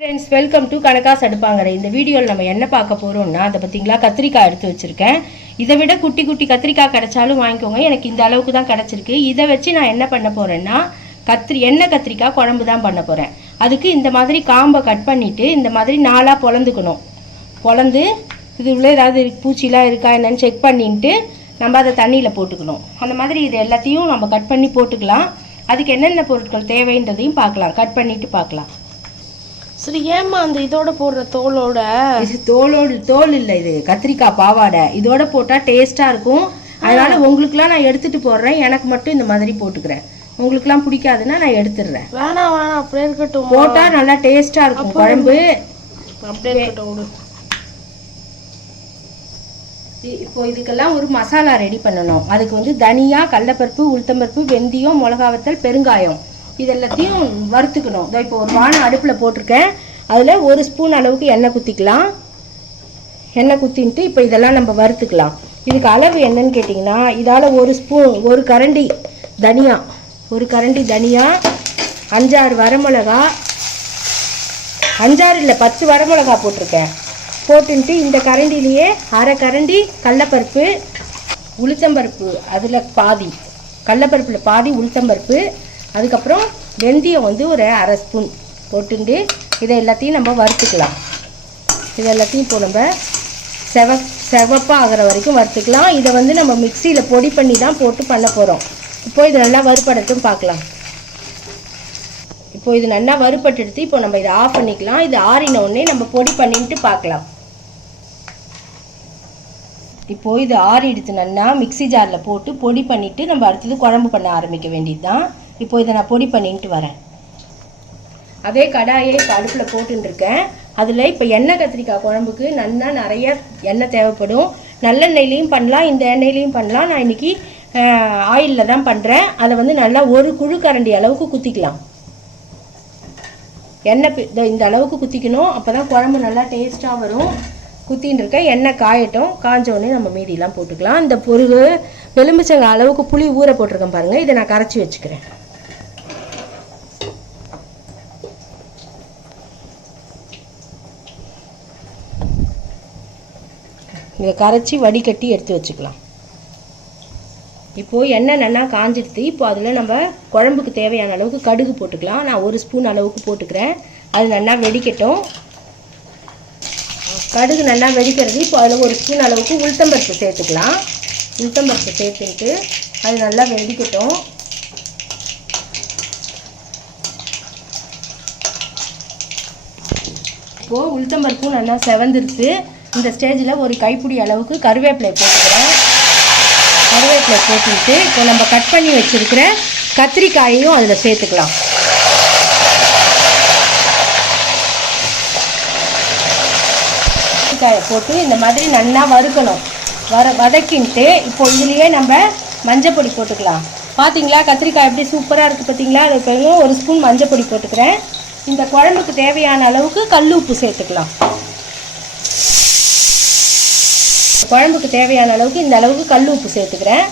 Friends welcome to कनकास அடுப்பாங்கரை இந்த வீடியோல நம்ம என்ன பார்க்க போறோம்னா அத பாத்தீங்களா கத்திரிக்காய் எடுத்து வச்சிருக்கேன் இதை விட குட்டி குட்டி கத்திரிக்காய் கிடைச்சாலும் வாங்கிக்கோங்க எனக்கு இந்த அளவுக்கு தான் கிடைச்சிருக்கு இத வச்சு நான் என்ன பண்ண போறேன்னா எண்ணெய் கத்திரிக்காய் குழம்பு தான் பண்ண போறேன் அதுக்கு இந்த மாதிரி காம்பை கட் பண்ணிட்டு இந்த மாதிரி நாலா பொளந்துக்கணும் பொளந்து இது உள்ள ஏதாவது பூச்சிலாம் இருக்கா என்னன்னு செக் பண்ணிட்டு நம்ம அத தண்ணியில போட்டுக்கணும் அந்த மாதிரி இது எல்லாத்தையும் நம்ம கட் பண்ணி போட்டுக்கலாம் அதுக்கு என்னென்ன பொருட்கள் தேவைன்றதையும் பார்க்கலாம் கட் பண்ணிட்டு பார்க்கலாம் சரி ஏமா அந்த இதோட போடுற தோலோட இது தோல் இல்லை இது கத்திரிக்காய் பாவாடை இதோட போட்டா டேஸ்டா இருக்கும் அதனால உங்களுக்குலாம் நான் எடுத்துட்டு போடுறேன் எனக்கு மட்டும் இந்த மாதிரி போட்டுக்கிறேன் உங்களுக்குலாம் பிடிக்காதுன்னா நான் எடுத்துடுறேன் வேணாம் அப்படியே இருக்கட்டும் போட்டா நல்லா டேஸ்டா இருக்கும் குழம்பு அப்படியே இருக்கட்டும் இப்போ இதுக்கெல்லாம் ஒரு மசாலா ரெடி பண்ணணும் அதுக்கு வந்து தனியா கடலைப்பருப்பு உளுத்தம்பருப்பு வெந்தயம் மிளகாவத்தல் பெருங்காயம் இதெல்லாத்தையும் வறுத்துக்கணும் இப்போ ஒரு வாணை அடுப்பில் போட்டிருக்கேன் அதில் ஒரு ஸ்பூன் அளவுக்கு எண்ணெய் குத்திக்கலாம் எண்ணெய் குத்தின்ட்டு இப்போ இதெல்லாம் நம்ம வறுத்துக்கலாம் இதுக்கு அளவு என்னன்னு கேட்டிங்கன்னா இதால் ஒரு கரண்டி தனியா ஒரு கரண்டி தனியா 5-6 வரமிளகா 5-6 இல்லை 10 வரமிளகா போட்டிருக்கேன் போட்டுன்ட்டு இந்த கரண்டிலேயே அரை கரண்டி கடலைப்பருப்பு உளுத்தம்பருப்பு அதில் பாதி கடலைப்பருப்பில் பாதி உளுத்தம்பருப்பு அதுக்கப்புறம் வெந்தயம் வந்து ஒரு அரை ஸ்பூன் போட்டுட்டு இதை எல்லாத்தையும் நம்ம வறுத்துக்கலாம் இதை எல்லாத்தையும் இப்போ நம்ம செவப்பாக ஆகிற வரைக்கும் வறுத்துக்கலாம் இதை வந்து நம்ம மிக்சியில் பொடி பண்ணி தான் போட்டு பண்ண போகிறோம் இப்போ இது நல்லா வறுபடட்டும் பார்க்கலாம் இப்போ இது நல்லா வறுபட்டு எடுத்து இப்போ நம்ம இதை ஆஃப் பண்ணிக்கலாம் இது ஆறின உடனே நம்ம பொடி பண்ணிட்டு பார்க்கலாம் இப்போ இது ஆறிடுத்து நல்லா மிக்சி ஜாரில் போட்டு பொடி பண்ணிவிட்டு நம்ம அடுத்தது குழம்பு பண்ண ஆரம்பிக்க வேண்டியது தான் இப்போ இதை நான் பொடி பண்ணிட்டு வரேன் அதே கடாயை இப்போ அடுப்பில் போட்டுருக்கேன் அதில் இப்போ எண்ணெய் கத்திரிக்காய் குழம்புக்கு நல்லா நிறைய எண்ணெய் தேவைப்படும் நல்லெண்ணெய்லையும் பண்ணலாம் இந்த எண்ணெய்லையும் பண்ணலாம் நான் இன்றைக்கி ஆயிலில் தான் பண்ணுறேன் அதை வந்து நல்லா ஒரு குழு கரண்டி அளவுக்கு குத்திக்கலாம் எண்ணெய் இந்த அளவுக்கு குத்திக்கணும் அப்போ தான் குழம்பு நல்லா டேஸ்ட்டாக வரும் குத்தின்னு இருக்கேன் எண்ணெய் காயட்டும் காஞ்சோடனே நம்ம மீதியெல்லாம் போட்டுக்கலாம் இந்த எலுமிச்சங்காய் அளவுக்கு புளி ஊற போட்டிருக்கேன் பாருங்கள் இதை நான் கரைச்சி வச்சுக்கிறேன் இதை கரைச்சி வடிகட்டி எடுத்து வச்சுக்கலாம் இப்போது எண்ணெய் நல்லா காஞ்சிடுத்து இப்போ அதில் நம்ம குழம்புக்கு தேவையான அளவுக்கு கடுகு போட்டுக்கலாம் நான் ஒரு ஸ்பூன் அளவுக்கு போட்டுக்கிறேன் அது நல்லா வெடிக்கட்டும் கடுகு நல்லா வெடிக்கிறது இப்போ அதில் ஒரு ஸ்பூன் அளவுக்கு உளுத்தம்பருப்பு சேர்த்துக்கலாம் உளுத்தம்பருப்பு சேர்த்துட்டு அது நல்லா வெடிக்கட்டும் இப்போது உளுத்தம்பருப்பும் நல்லா செவந்துருச்சு இந்த ஸ்டேஜில் ஒரு கைப்பிடி அளவுக்கு கருவேப்பிலை போட்டுக்கிறேன் கருவேப்பிலை போட்டுட்டு இப்போ நம்ம கட் பண்ணி வச்சுருக்கிற கத்திரிக்காயையும் அதில் சேர்த்துக்கலாம் கத்திரிக்காயை போட்டு இந்த மாதிரி நல்லா வறுக்கணும் வதக்கின்ட்டு இப்போ இதுலேயே நம்ம மஞ்சள் பொடி போட்டுக்கலாம் பார்த்தீங்களா கத்திரிக்காய் எப்படி சூப்பராக இருக்குது பார்த்தீங்களா அது இப்போ ஒரு ஸ்பூன் மஞ்சள் பொடி போட்டுக்கிறேன் இந்த குழம்புக்கு தேவையான அளவுக்கு கல் உப்பு சேர்த்துக்கலாம் குழம்புக்கு தேவையான அளவுக்கு இந்த அளவுக்கு கல் உப்பு சேர்த்துக்கிறேன்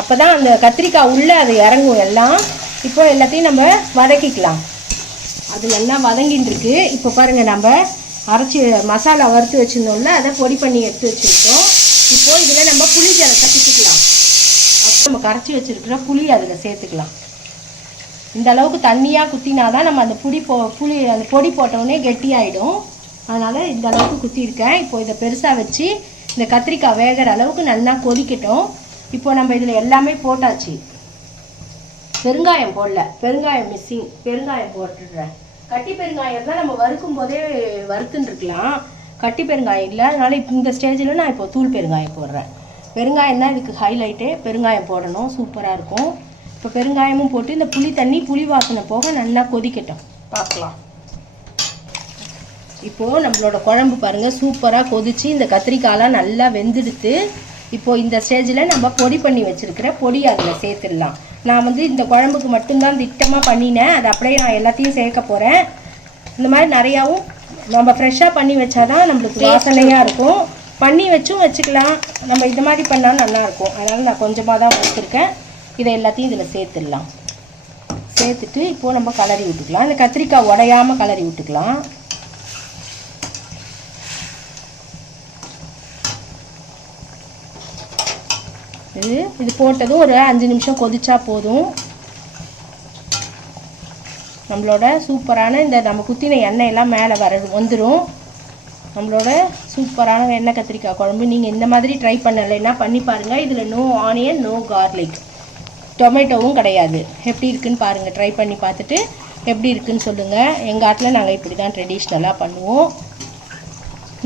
அப்போ தான் அந்த கத்திரிக்காய் உள்ளே அது இறங்கும் எல்லாம் இப்போ எல்லாத்தையும் நம்ம வதக்கிக்கலாம் அது நல்லா வதங்கின்னு இருக்கு இப்போ பாருங்கள் நம்ம அரைச்சி மசாலா வறுத்து வச்சுருந்தோம்ல அதை பொடி பண்ணி எடுத்து வச்சுருக்கோம் இப்போது இதில் நம்ம புளி ஜலத்தை குத்திக்கலாம் நம்ம கரைச்சி வச்சுருக்கிற புளி அதில் சேர்த்துக்கலாம் இந்த அளவுக்கு தண்ணியாக குத்தினா தான் நம்ம அந்த அந்த பொடி போட்டோடனே கெட்டியாயிடும் அதனால் இந்த அளவுக்கு குத்திருக்கேன் இப்போ இதை பெருசாக வச்சு இந்த கத்திரிக்காய் வேகிற அளவுக்கு நல்லா கொதிக்கட்டும் இப்போ நம்ம இதில் எல்லாமே போட்டாச்சு பெருங்காயம் போடல பெருங்காயம் மிஸ்ஸிங் பெருங்காயம் போட்டுடுறேன் கட்டி பெருங்காயம் தான் நம்ம வறுக்கும் போதே வறுத்துன்னு இருக்கலாம் கட்டி பெருங்காயம் இல்லை அதனால் இப்போ இந்த ஸ்டேஜில் நான் இப்போ தூள் பெருங்காயம் போடுறேன் பெருங்காயம் தான் இதுக்கு ஹைலைட்டே பெருங்காயம் போடணும் சூப்பராக இருக்கும் இப்போ பெருங்காயமும் போட்டு இந்த புளி வாசனை போக நல்லா கொதிக்கட்டும் பார்க்கலாம் இப்போது நம்மளோட குழம்பு பாருங்கள் சூப்பராக கொதிச்சு இந்த கத்திரிக்காயெலாம் நல்லா வெந்துடுத்து இப்போது இந்த ஸ்டேஜில் நம்ம பொடி பண்ணி வச்சுருக்கிற பொடி அதில் சேர்த்துடலாம் நான் வந்து இந்த குழம்புக்கு மட்டும்தான் திட்டமாக பண்ணினேன் அது அப்படியே நான் எல்லாத்தையும் சேர்க்க போகிறேன் இந்த மாதிரி நிறையாவும் நம்ம ஃப்ரெஷ்ஷாக பண்ணி வச்சாதான் நம்மளுக்கு வாசனையாக இருக்கும் பண்ணி வச்சும் வச்சுக்கலாம் நம்ம இந்த மாதிரி பண்ணால் நல்லாயிருக்கும் அதனால் நான் கொஞ்சமாக தான் வச்சுருக்கேன் இதை எல்லாத்தையும் இதில் சேர்த்துடலாம் சேர்த்துட்டு இப்போது நம்ம கலரி விட்டுக்கலாம் இந்த கத்திரிக்காய் உடையாமல் கலரி விட்டுக்கலாம் இது போட்டதும் ஒரு 5 நிமிஷம் கொதிச்சா போதும். நம்மளோட சூப்பரான இந்த நம்ம குத்தின எண்ணெய் எல்லாம் மேலே வந்துடும். நம்மளோட சூப்பரான எண்ணெய் கத்திரிக்காய் குழம்பு நீங்கள் இந்த மாதிரி ட்ரை பண்ணலைன்னா பண்ணி பாருங்கள். இதில் நோ ஆனியன், நோ கார்லிக், டொமேட்டோவும் கிடையாது. எப்படி இருக்குன்னு பாருங்கள். ட்ரை பண்ணி பார்த்துட்டு எப்படி இருக்குன்னு சொல்லுங்கள். எங்கள் ஆட்டில் நாங்கள் இப்படி தான் ட்ரெடிஷ்னலாக பண்ணுவோம்.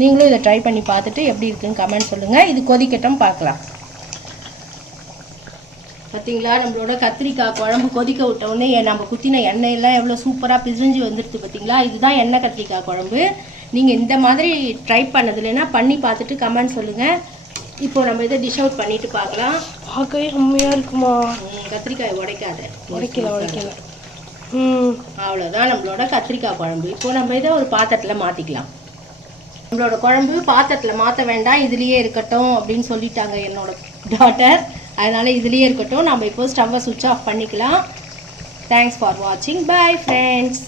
நீங்களும் இதை ட்ரை பண்ணி பார்த்துட்டு எப்படி இருக்குன்னு கமெண்ட் சொல்லுங்கள். இது கொதிக்கட்டும், பார்க்கலாம். பார்த்தீங்களா, நம்மளோட கத்திரிக்காய் குழம்பு கொதிக்க விட்டோடனே நம்ம குத்தின எண்ணெயெல்லாம் எவ்வளோ சூப்பராக பிரிஞ்சு வந்துடுது பார்த்தீங்களா. இதுதான் எண்ணெய் கத்திரிக்காய் குழம்பு. நீங்கள் இந்த மாதிரி ட்ரை பண்ணதில்லைன்னா பண்ணி பார்த்துட்டு கமெண்ட் சொல்லுங்கள். இப்போ நம்ம இதை டிஷ் அவுட் பண்ணிவிட்டு பார்க்கலாம். பார்க்கவே செம்மையாக இருக்குமா. கத்திரிக்காய் உடைக்கல. அவ்வளோதான் நம்மளோட கத்திரிக்காய் குழம்பு. இப்போ நம்ம இதை ஒரு பாத்திரத்தில் மாற்றிக்கலாம். நம்மளோட குழம்பு பாத்திரத்தில் மாற்ற வேண்டாம், இதுலேயே இருக்கட்டும் அப்படின்னு சொல்லிட்டாங்க என்னோட டாட்டர். அதனால் இதுலேயே இருக்கட்டும். நம்ம இப்போ ஸ்டவ்வை சுவிட்ச் ஆஃப் பண்ணிக்கலாம். தேங்க்ஸ் ஃபார் வாட்சிங். Bye friends.